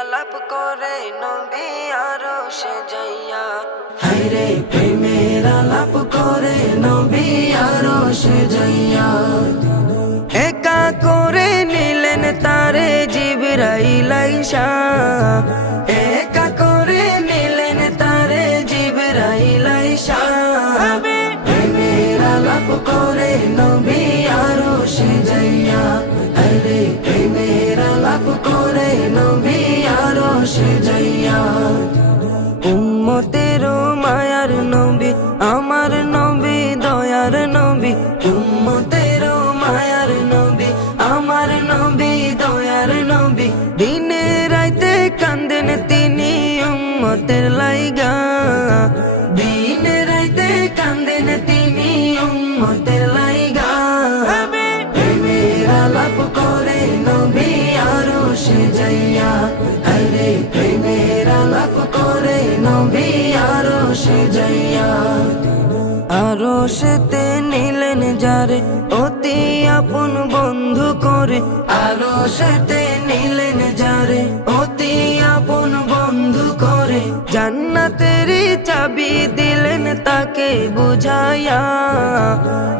আলাপ করে নবী আরশে যাইয়া, হায়রে প্রেমের আলাপ করে নবী আরশে যাইয়া। একা করে নিলেন তারে জিবরাইল আইসা, একা করে নিলেন তারে জিবরাইল আইসা। প্রেমের আলাপ করে নবী আরশে যাইয়া, হায়রে প্রেমের আলাপ করে নবী আরশে যাইয়া। উম্মতের মায়ার নবী আমার নবী দয়ার নবী, উম্মতের মায়ার নবী আমার নবী দয়ার নবী। দিনে রাইতে কান্দেন তিনি উম্মতের লাইগা, দিনে রাইতে কান্দেন তিনি উম্মতের লাইগা। প্রেমের আলাপ করে নবী আরশে যাইয়া, হায়রে প্রেমের আলাপ করে নবী আরশে যাইয়া। আরশেতে নিলেন যারে অতি আপন বন্ধু করে, আরশেতে নিলেন যারে অতি আপন বন্ধু করে। জান্নাতেরই চাবি দিলেন তাকে বুঝাইয়া,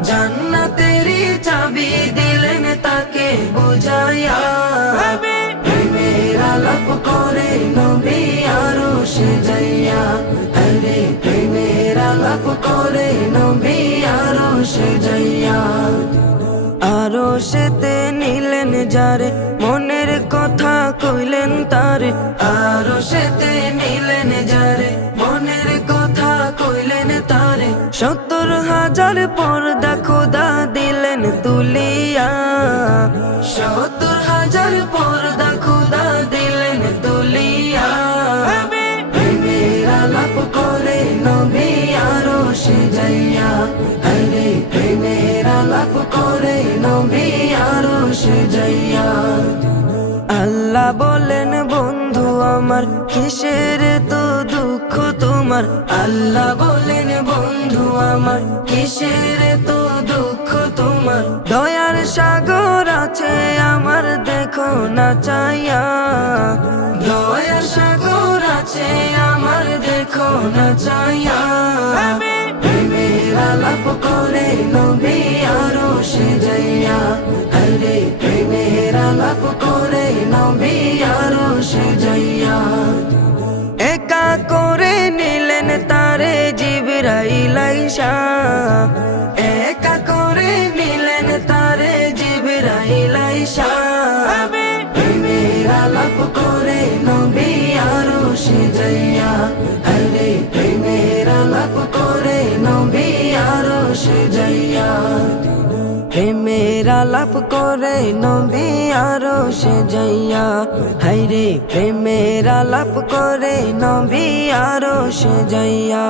জান্নাতেরই চাবি দিলেন তাকে বুঝাইয়া। প্রেমের আলাপ করে নবী আরশে যাইয়া, হায়রে প্রেমের আলাপ করে নবী আরশে যাইয়া। আরশেতে নিলেন যারে মনের কথা কইলেন তারে, আরশেতে নিলেন যারে মনের কথা কইলেন তারে। ৭০,০০০ পর্দা খোদা দিলেন তুলিয়া, ৭০,০০০ পর্দা খোদা দিলেন তুলিয়া। প্রেমের আলাপ করে নবী আরশে যাইয়া, হায়রে প্রেমের আলাপ করে নবী আরশে যাইয়া। আল্লাহ বলেন বন্ধু আমার কিসের তো দুঃখ তোমার, আল্লাহ বলেন বন্ধু আমার কিসের তো দুঃখ তোমার। দয়ার সাগর আছে আমার দেখো না চাইয়া, দয়ার সাগর আছে আমার দেখো না চাইয়া। প্রেমের আলাপ করে নবী আরশে যাইয়া, হায়রে প্রেমের আলাপ করে নবী আরশে যাইয়া। একা করে নিলেন তারে জিবরাইল আইসা, একা করে নিলেন তারে জিবরাইল আইসা। প্রেমের আলাপ করে নবী আরশে যাইয়া, হায়রে প্রেমের আলাপ করে নবী আরশে যাইয়া। প্রেমের আলাপ করে নবী আরশে যাইয়া, হায়রে প্রেমের আলাপ করে নবী আরশে যাইয়া।